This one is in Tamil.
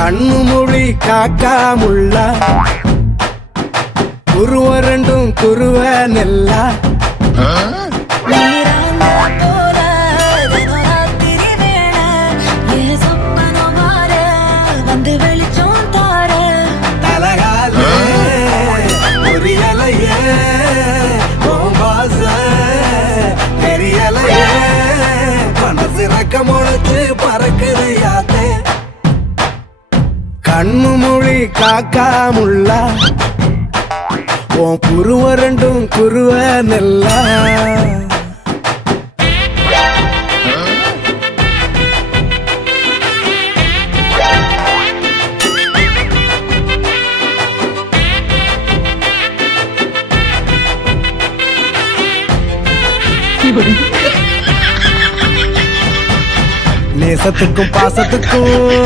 கண்ணு மொழி காக்காமுள்ள குருவ ரெண்டும் குருவ நெல்லா பறக்குதையாத்தே கண்ணு மொழி காக்காமுள்ள உன் குருவ ரெண்டும் குருவ நெல்லா நேசத்துக்கும் பாசத்துக்கும்